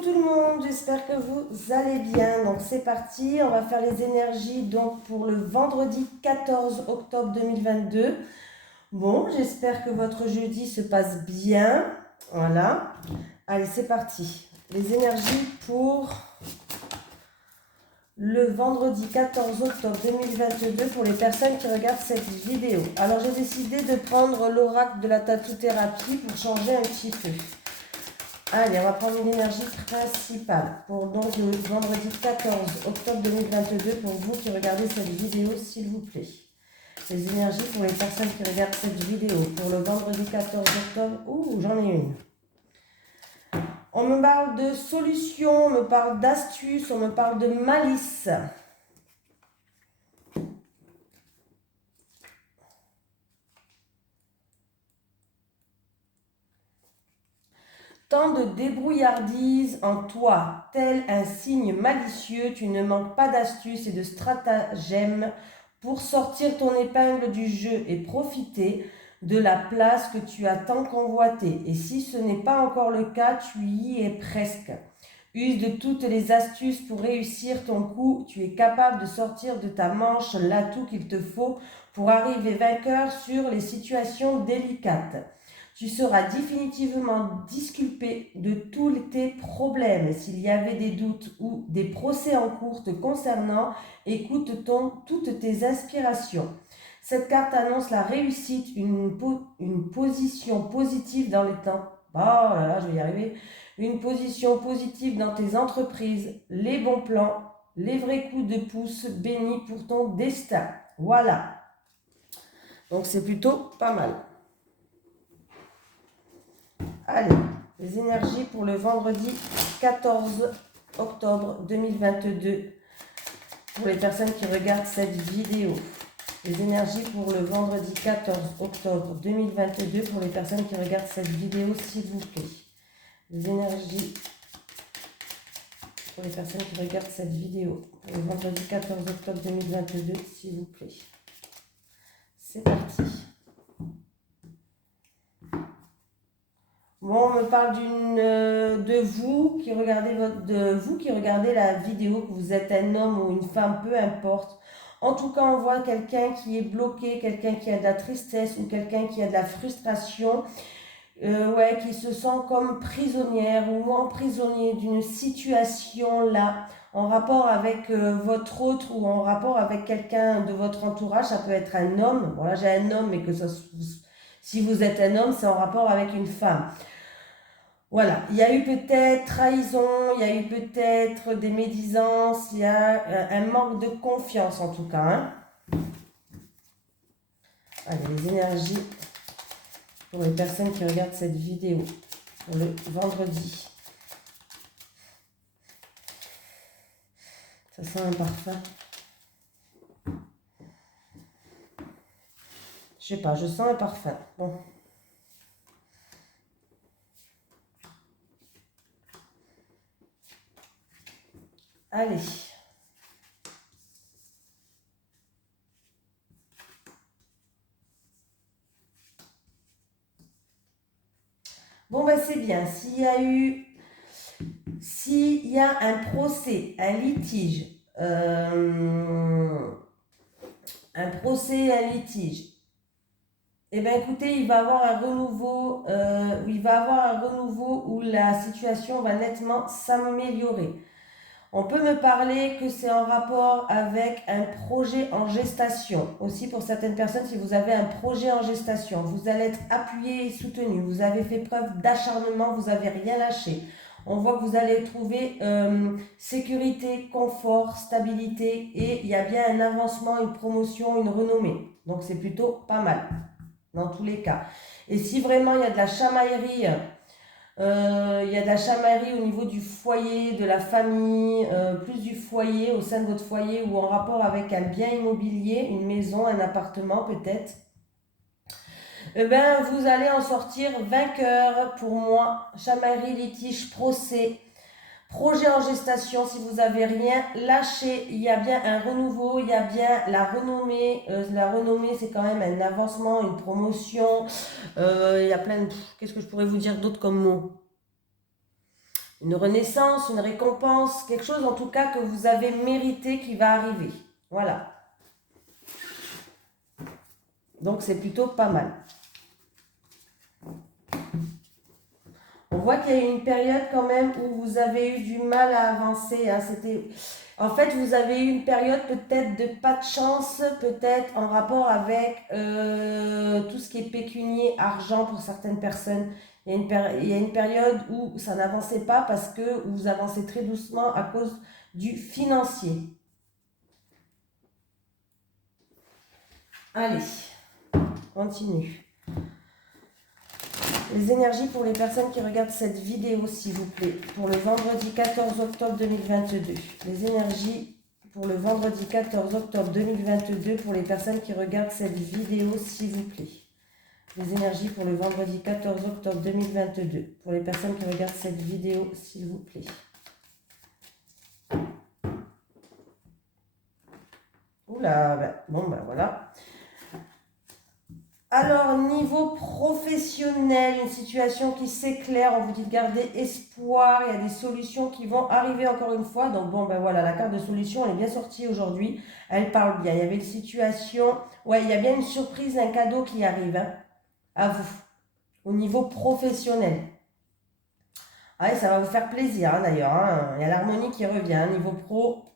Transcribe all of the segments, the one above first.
tout le monde, j'espère que vous allez bien. Donc c'est parti, on va faire les énergies donc pour le vendredi 14 octobre 2022. Bon, j'espère que votre jeudi se passe bien. Voilà. Allez, c'est parti. Les énergies pour le vendredi 14 octobre 2022 pour les personnes qui regardent cette vidéo. Alors j'ai décidé de prendre l'oracle de la tattoo-thérapie pour changer un petit peu. Allez, on va prendre l'énergie principale pour donc le vendredi 14 octobre 2022 pour vous qui regardez cette vidéo, s'il vous plaît. Les énergies pour les personnes qui regardent cette vidéo pour le vendredi 14 octobre. Ouh, j'en ai une. On me parle de solutions, on me parle d'astuces, on me parle de malice. Tant de débrouillardise en toi, tel un signe malicieux, tu ne manques pas d'astuces et de stratagèmes pour sortir ton épingle du jeu et profiter de la place que tu as tant convoitée. Et si ce n'est pas encore le cas, tu y es presque. Use de toutes les astuces pour réussir ton coup. Tu es capable de sortir de ta manche l'atout qu'il te faut pour arriver vainqueur sur les situations délicates. Tu seras définitivement disculpé de tous tes problèmes. S'il y avait des doutes ou des procès en cours te concernant, écoute toutes tes inspirations. Cette carte annonce la réussite, une position positive dans les temps. Oh là là, je vais y arriver. Une position positive dans tes entreprises, les bons plans, les vrais coups de pouce bénis pour ton destin. Voilà. Donc c'est plutôt pas mal. Allez, les énergies pour le vendredi 14 octobre 2022 pour les personnes qui regardent cette vidéo. Les énergies pour le vendredi 14 octobre 2022 pour les personnes qui regardent cette vidéo, s'il vous plaît. Les énergies pour les personnes qui regardent cette vidéo pour le vendredi 14 octobre 2022, s'il vous plaît. C'est parti. Bon, on me parle de vous qui regardez la vidéo, que vous êtes un homme ou une femme, peu importe. En tout cas, on voit quelqu'un qui est bloqué, quelqu'un qui a de la tristesse ou quelqu'un qui a de la frustration, qui se sent comme prisonnière ou emprisonnier d'une situation là, en rapport avec votre autre ou en rapport avec quelqu'un de votre entourage. Ça peut être un homme. Bon là, j'ai un homme, mais si vous êtes un homme, c'est en rapport avec une femme. Voilà, il y a eu peut-être trahison, il y a eu peut-être des médisances, il y a un manque de confiance en tout cas. Hein. Allez, les énergies pour les personnes qui regardent cette vidéo pour le vendredi. Ça sent un parfum. Je sais pas, je sens un parfum. Bon. Allez. Bon, ben c'est bien. S'il y a un procès, un litige, eh bien écoutez, il va avoir un renouveau, où la situation va nettement s'améliorer. On peut me parler que c'est en rapport avec un projet en gestation. Aussi pour certaines personnes, si vous avez un projet en gestation, vous allez être appuyé et soutenu. Vous avez fait preuve d'acharnement, vous n'avez rien lâché. On voit que vous allez trouver sécurité, confort, stabilité et il y a bien un avancement, une promotion, une renommée. Donc c'est plutôt pas mal dans tous les cas. Et si vraiment il y a de la chamaillerie... il y a de la chamaillerie au niveau du foyer, de la famille, plus du foyer, au sein de votre foyer ou en rapport avec un bien immobilier, une maison, un appartement peut-être. Eh bien, vous allez en sortir vainqueur pour moi. Chamaillerie, litige, procès, projet en gestation, si vous n'avez rien lâché, il y a bien un renouveau, il y a bien la renommée. La renommée, c'est quand même un avancement, une promotion. Il y a plein de... Qu'est-ce que je pourrais vous dire d'autre comme mot ? une renaissance, une récompense, quelque chose en tout cas que vous avez mérité qui va arriver. Voilà. Donc c'est plutôt pas mal. On voit qu'il y a eu une période quand même où vous avez eu du mal à avancer. Hein. En fait, vous avez eu une période peut-être de pas de chance, peut-être en rapport avec tout ce qui est pécunier, argent pour certaines personnes. Il y a une période où ça n'avançait pas parce que vous avancez très doucement à cause du financier. Allez, continue. Les énergies pour les personnes qui regardent cette vidéo, s'il vous plaît, pour le vendredi 14 octobre 2022. Les énergies pour le vendredi 14 octobre 2022 pour les personnes qui regardent cette vidéo, s'il vous plaît. Les énergies pour le vendredi 14 octobre 2022 pour les personnes qui regardent cette vidéo, s'il vous plaît. Oula, bon, voilà. Alors, niveau professionnel, une situation qui s'éclaire, on vous dit de garder espoir, il y a des solutions qui vont arriver encore une fois. Donc bon, voilà, la carte de solution, elle est bien sortie aujourd'hui, elle parle bien. Il y avait une situation, ouais, il y a bien une surprise, un cadeau qui arrive hein, à vous, au niveau professionnel. Ah, et ça va vous faire plaisir hein, d'ailleurs, hein. Il y a l'harmonie qui revient, hein, niveau pro.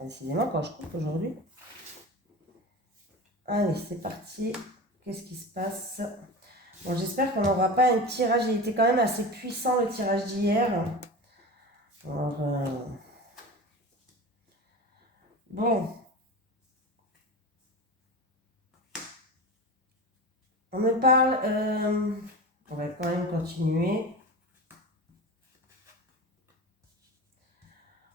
Décidément, quand je coupe aujourd'hui. Allez, c'est parti. Qu'est-ce qui se passe? Bon, j'espère qu'on n'aura pas un tirage. Il était quand même assez puissant le tirage d'hier. Alors, bon. On me parle... on va quand même continuer.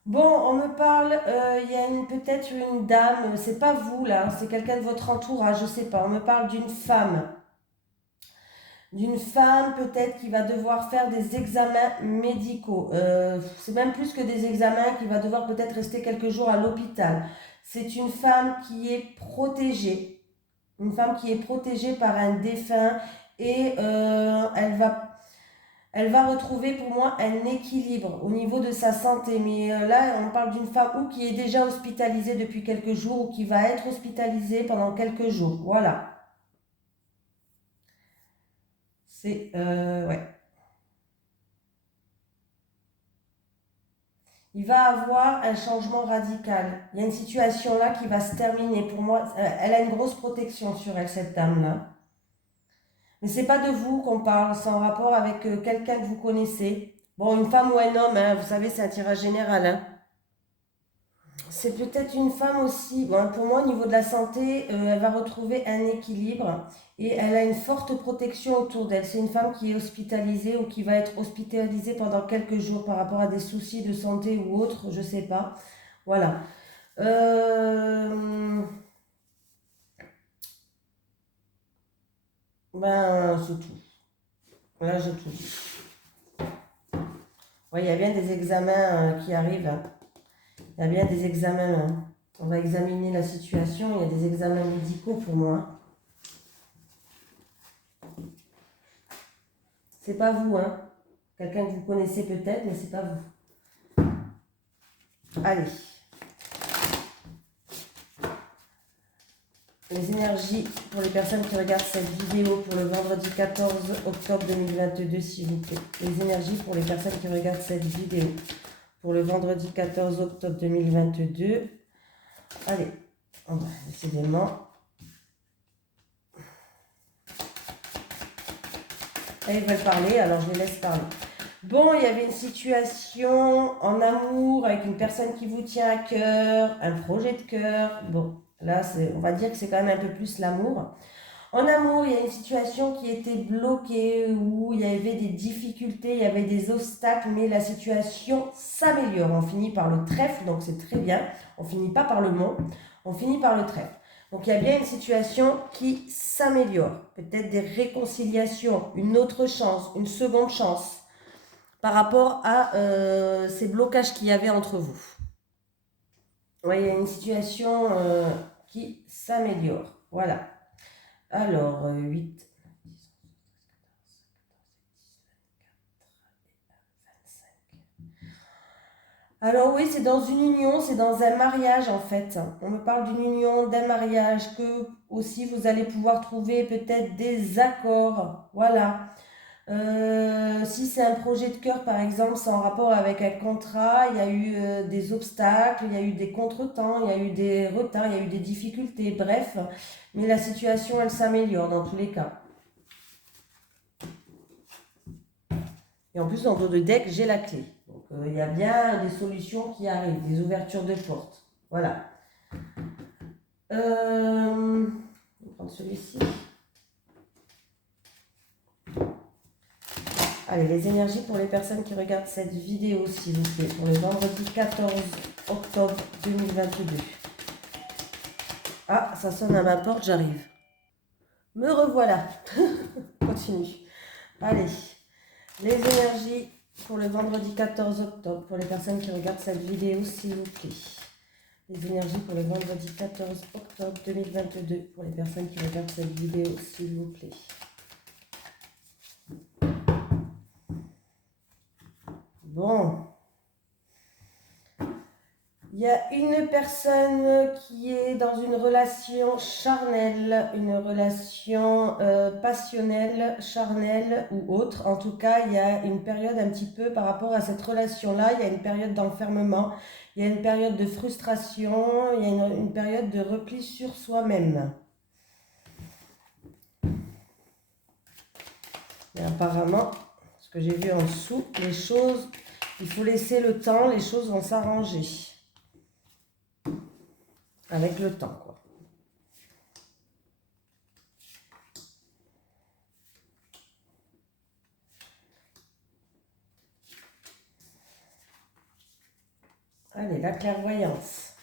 Bon, on me parle, il y a peut-être une dame, c'est pas vous là, c'est quelqu'un de votre entourage, je sais pas. On me parle d'une femme. D'une femme peut-être qui va devoir faire des examens médicaux. C'est même plus que des examens, qui va devoir peut-être rester quelques jours à l'hôpital. C'est une femme qui est protégée. Une femme qui est protégée par un défunt et elle va retrouver pour moi un équilibre au niveau de sa santé. Mais là, on parle d'une femme ou qui est déjà hospitalisée depuis quelques jours ou qui va être hospitalisée pendant quelques jours. Voilà. C'est... ouais. Il va avoir un changement radical. Il y a une situation là qui va se terminer. Pour moi, elle a une grosse protection sur elle, cette dame-là. Mais c'est pas de vous qu'on parle, c'est en rapport avec quelqu'un que vous connaissez. Bon, une femme ou un homme, hein, vous savez, c'est un tirage général. Hein. C'est peut-être une femme aussi. Bon, pour moi, au niveau de la santé, elle va retrouver un équilibre et elle a une forte protection autour d'elle. C'est une femme qui est hospitalisée ou qui va être hospitalisée pendant quelques jours par rapport à des soucis de santé ou autres, je sais pas. Voilà. C'est tout. Là, j'ai tout dit. Ouais, il y a bien des examens qui arrivent. Hein. Il y a bien des examens. Hein. On va examiner la situation. Il y a des examens médicaux pour moi. C'est pas vous, hein. Quelqu'un que vous connaissez peut-être, mais c'est pas vous. Allez. Les énergies pour les personnes qui regardent cette vidéo pour le vendredi 14 octobre 2022, s'il vous plaît. Les énergies pour les personnes qui regardent cette vidéo pour le vendredi 14 octobre 2022. Allez, on va décidément. Elles veulent parler, alors je les laisse parler. Bon, il y avait une situation en amour avec une personne qui vous tient à cœur, un projet de cœur. Bon, là, on va dire que c'est quand même un peu plus l'amour. En amour, il y a une situation qui était bloquée, où il y avait des difficultés, il y avait des obstacles, mais la situation s'améliore. On finit par le trèfle, donc c'est très bien. On finit pas par le mont, on finit par le trèfle. Donc il y a bien une situation qui s'améliore. Peut-être des réconciliations, une autre chance, une seconde chance par rapport à ces blocages qu'il y avait entre vous. Ouais, il y a une situation qui s'améliore. Voilà. Alors, 8. Alors oui, c'est dans une union, c'est dans un mariage en fait. On me parle d'une union, d'un mariage, que aussi vous allez pouvoir trouver peut-être des accords. Voilà. Si c'est un projet de cœur, par exemple, c'est en rapport avec un contrat, il y a eu des obstacles, il y a eu des contretemps, il y a eu des retards, il y a eu des difficultés, bref. Mais la situation, elle s'améliore dans tous les cas. Et en plus, dans le dos de deck, j'ai la clé. Donc, il y a bien des solutions qui arrivent, des ouvertures de portes. Voilà. On va prendre celui-ci. Allez, les énergies pour les personnes qui regardent cette vidéo, s'il vous plaît, pour le vendredi 14 octobre 2022. Ah, ça sonne à ma porte, j'arrive. Me revoilà. Continue. Allez, les énergies pour le vendredi 14 octobre, pour les personnes qui regardent cette vidéo, s'il vous plaît. Les énergies pour le vendredi 14 octobre 2022, pour les personnes qui regardent cette vidéo, s'il vous plaît. Bon. Il y a une personne qui est dans une relation charnelle, une relation passionnelle, charnelle ou autre. En tout cas, il y a une période un petit peu par rapport à cette relation-là, il y a une période d'enfermement, il y a une période de frustration, il y a une période de repli sur soi-même. Et apparemment, ce que j'ai vu en dessous, les choses, il faut laisser le temps, les choses vont s'arranger. Avec le temps, quoi. Allez, la clairvoyance.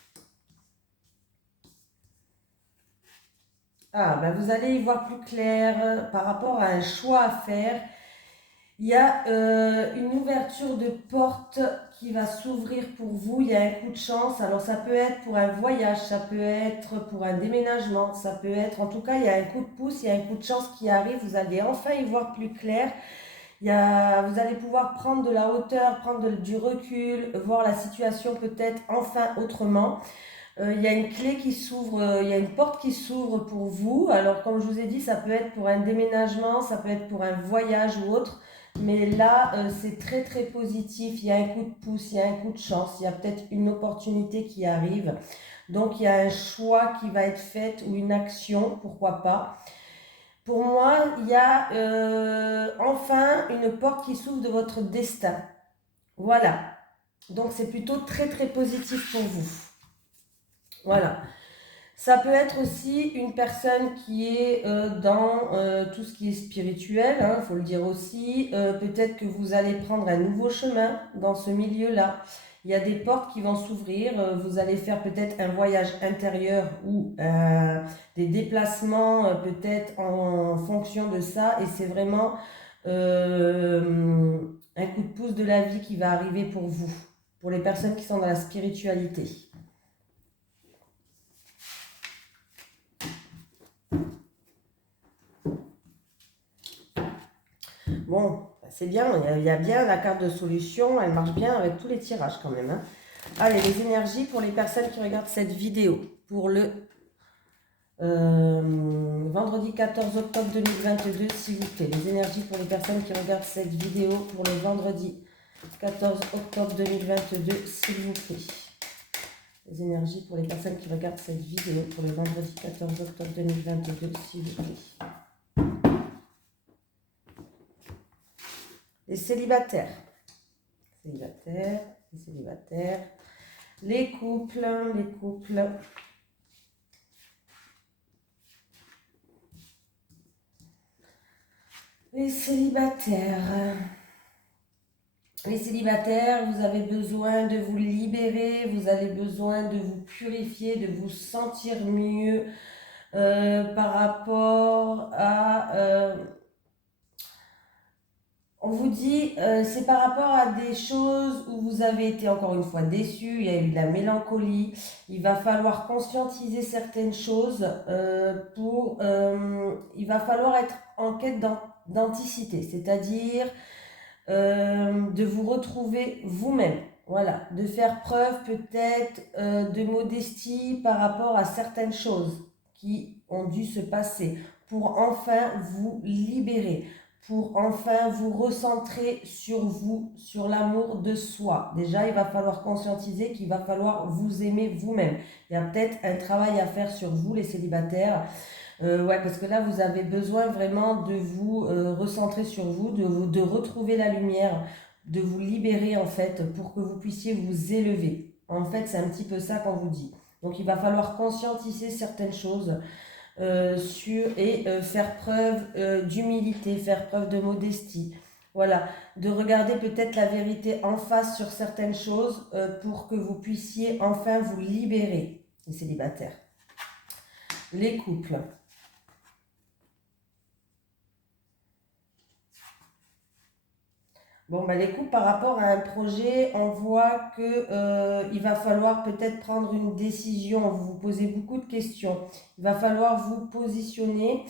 Ah, ben vous allez y voir plus clair par rapport à un choix à faire. Il y a une ouverture de porte qui va s'ouvrir pour vous. Il y a un coup de chance. Alors, ça peut être pour un voyage, ça peut être pour un déménagement, ça peut être... En tout cas, il y a un coup de pouce, il y a un coup de chance qui arrive. Vous allez enfin y voir plus clair. Vous allez pouvoir prendre de la hauteur, prendre du recul, voir la situation peut-être enfin autrement. Il y a une clé qui s'ouvre, il y a une porte qui s'ouvre pour vous. Alors, comme je vous ai dit, ça peut être pour un déménagement, ça peut être pour un voyage ou autre. Mais là, c'est très très positif. Il y a un coup de pouce, il y a un coup de chance, il y a peut-être une opportunité qui arrive. Donc, il y a un choix qui va être fait ou une action, pourquoi pas. Pour moi, il y a enfin une porte qui s'ouvre de votre destin. Voilà. Donc, c'est plutôt très très positif pour vous. Voilà. Ça peut être aussi une personne qui est dans tout ce qui est spirituel, il faut le dire aussi. Peut-être que vous allez prendre un nouveau chemin dans ce milieu-là. Il y a des portes qui vont s'ouvrir. Vous allez faire peut-être un voyage intérieur ou des déplacements peut-être en fonction de ça. Et c'est vraiment un coup de pouce de la vie qui va arriver pour vous, pour les personnes qui sont dans la spiritualité. Bon, c'est bien, il y a bien la carte de solution, elle marche bien avec tous les tirages quand même. Hein. Allez, les énergies pour les personnes qui regardent cette vidéo. Pour le vendredi 14 octobre 2022, s'il vous plaît. Les énergies pour les personnes qui regardent cette vidéo pour le vendredi 14 octobre 2022, s'il vous plaît. Les énergies pour les personnes qui regardent cette vidéo pour le vendredi 14 octobre 2022, s'il vous plaît. Les célibataires. Célibataires, les célibataires. Les couples, les couples. Les célibataires. Les célibataires, vous avez besoin de vous libérer, vous avez besoin de vous purifier, de vous sentir mieux par rapport à On vous dit, c'est par rapport à des choses où vous avez été encore une fois déçu, il y a eu de la mélancolie, il va falloir conscientiser certaines choses il va falloir être en quête d'authenticité, c'est-à-dire de vous retrouver vous-même. Voilà, de faire preuve peut-être de modestie par rapport à certaines choses qui ont dû se passer pour enfin vous libérer, pour enfin vous recentrer sur vous, sur l'amour de soi. Déjà, il va falloir conscientiser qu'il va falloir vous aimer vous-même. Il y a peut-être un travail à faire sur vous, les célibataires. Ouais, parce que là, vous avez besoin vraiment de vous recentrer sur vous, de retrouver la lumière, de vous libérer en fait pour que vous puissiez vous élever. En fait, c'est un petit peu ça qu'on vous dit. Donc, il va falloir conscientiser certaines choses faire preuve d'humilité, faire preuve de modestie. Voilà, de regarder peut-être la vérité en face sur certaines choses pour que vous puissiez enfin vous libérer, les célibataires. Les couples. Bon, bah, les couples, par rapport à un projet, on voit que il va falloir peut-être prendre une décision. Vous vous posez beaucoup de questions. Il va falloir vous positionner,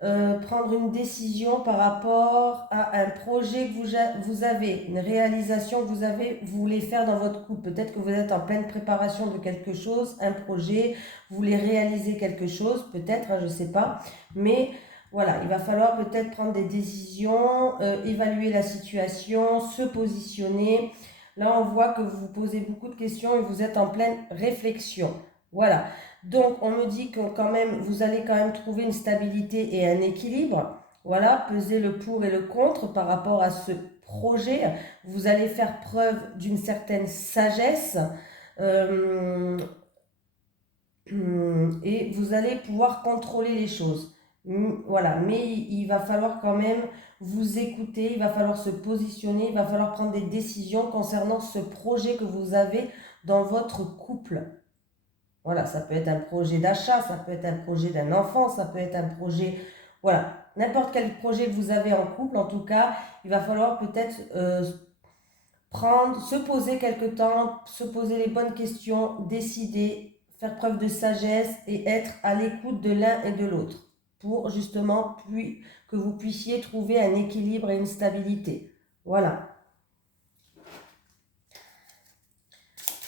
prendre une décision par rapport à un projet que vous avez, une réalisation que vous voulez faire dans votre couple. Peut-être que vous êtes en pleine préparation de quelque chose, un projet, vous voulez réaliser quelque chose, peut-être, hein, je ne sais pas. Mais voilà, il va falloir peut-être prendre des décisions, évaluer la situation, se positionner. Là, on voit que vous vous posez beaucoup de questions et vous êtes en pleine réflexion. Voilà. Donc, on me dit que quand même, vous allez quand même trouver une stabilité et un équilibre. Voilà, peser le pour et le contre par rapport à ce projet. Vous allez faire preuve d'une certaine sagesse. Euh, et vous allez pouvoir contrôler les choses. Voilà, mais il va falloir quand même vous écouter, il va falloir se positionner, il va falloir prendre des décisions concernant ce projet que vous avez dans votre couple. Voilà, ça peut être un projet d'achat, ça peut être un projet d'un enfant, ça peut être un projet, voilà, n'importe quel projet que vous avez en couple, en tout cas, il va falloir peut-être se poser quelque temps, se poser les bonnes questions, décider, faire preuve de sagesse et être à l'écoute de l'un et de l'autre pour justement que vous puissiez trouver un équilibre et une stabilité. Voilà.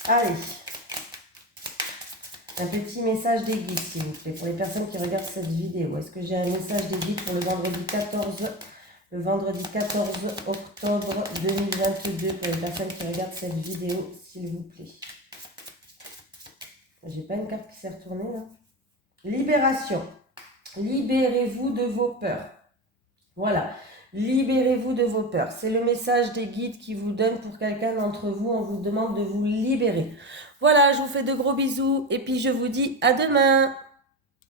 Allez, un petit message des guides, s'il vous plaît, pour les personnes qui regardent cette vidéo. Est-ce que j'ai un message des guides pour le vendredi 14 octobre 2022 pour les personnes qui regardent cette vidéo, s'il vous plaît. J'ai pas une carte qui s'est retournée là. Libération. Libérez-vous de vos peurs. Voilà. Libérez-vous de vos peurs. C'est le message des guides qui vous donnent pour quelqu'un d'entre vous. On vous demande de vous libérer. Voilà, je vous fais de gros bisous et puis je vous dis à demain.